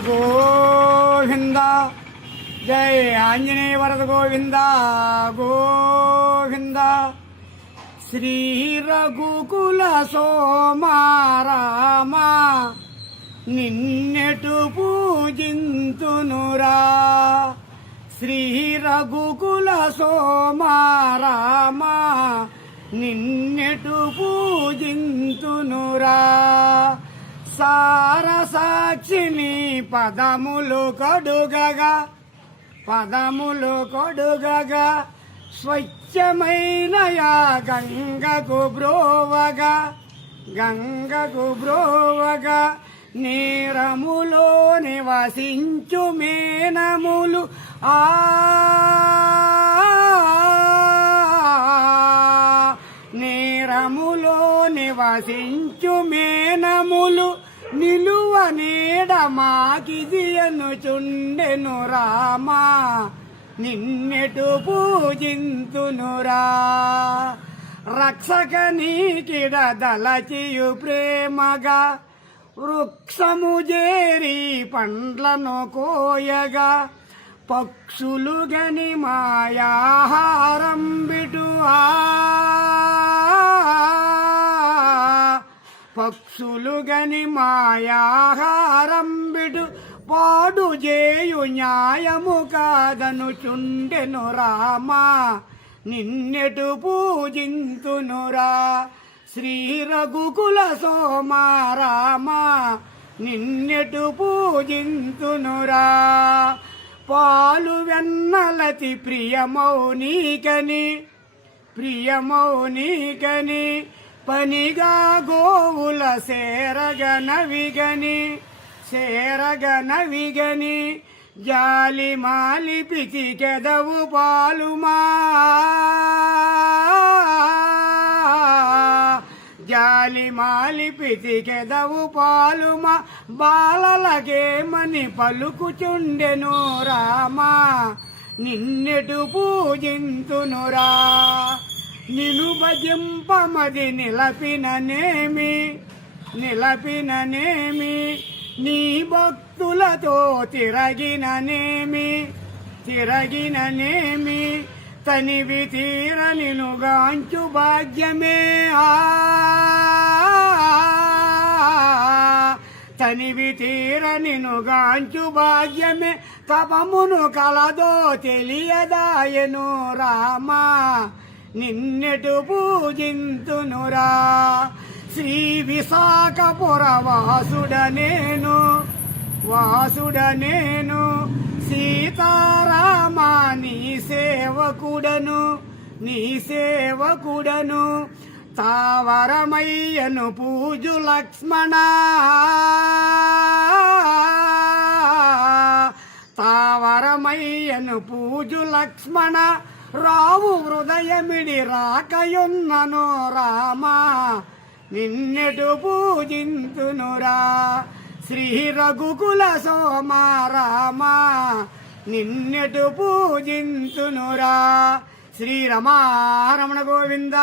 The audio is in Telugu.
గోవింద జై ఆంజనేయ వరద గోవింద గోవింద శ్రీ రఘుకుల సోమారామా నిన్నెటు పూజింతునురా శ్రీ రఘుకుల సోమారామా నిన్నెటు పూజింతునురా సారసాక్షిని పదములు కొడుగగా స్వచ్ఛమైనయా గంగకు బ్రోవగా నీరములో నివసించు మేనములు నీరములో నివసించు మేనములు నిలువ నీడ మాకిదియను చుండెను రామా నిన్నెటు పూజింతునురా రక్షక నీకిడ దలచియు ప్రేమగా వృక్షము చేరి పండ్లను కోయగా పక్షులు గని మాయాహారం బిటు పక్షులు గని మాయాహారం బిడు పాడు చేయు న్యాయము కాదను చుండెను రామా నిన్నెటు పూజింతునురా శ్రీ రఘుకుల సోమారామా నిన్నెటు పూజింతునురా పాలు వెన్నలతి ప్రియమౌనీకని పనిగా గోవుల సేరగనవిగని జాలి మాలి పితికెదవు పాలుమా జాలి మాలి పితికెదవు పాలుమా బాలలకేమని పలుకుచుండెను రామా నిన్నెటు పూజింతునురా నిను భజింపమది నిలపిననేమి నీ భక్తులతో తిరగిననేమి తనివి తీర నినుగాంచు భాగ్యమే తనివి తీర నినుగాంచు భాగ్యమే తపమును కలదో తెలియదాయను రామా నిన్నెటు పూజింతునురా శ్రీ విశాఖపుర వాసుడనేను సీతారామా నీ సేవకుడను తావరమయ్యను పూజు లక్ష్మణ తావరమయ్యను పూజు లక్ష్మణ రావు హృదయమిడి రాకయున్నను రామా నిన్నెటు పూజింతునురా శ్రీ రఘుకుల సోమారామా నిన్నెటు పూజింతునురా శ్రీ రమారమణ గోవింద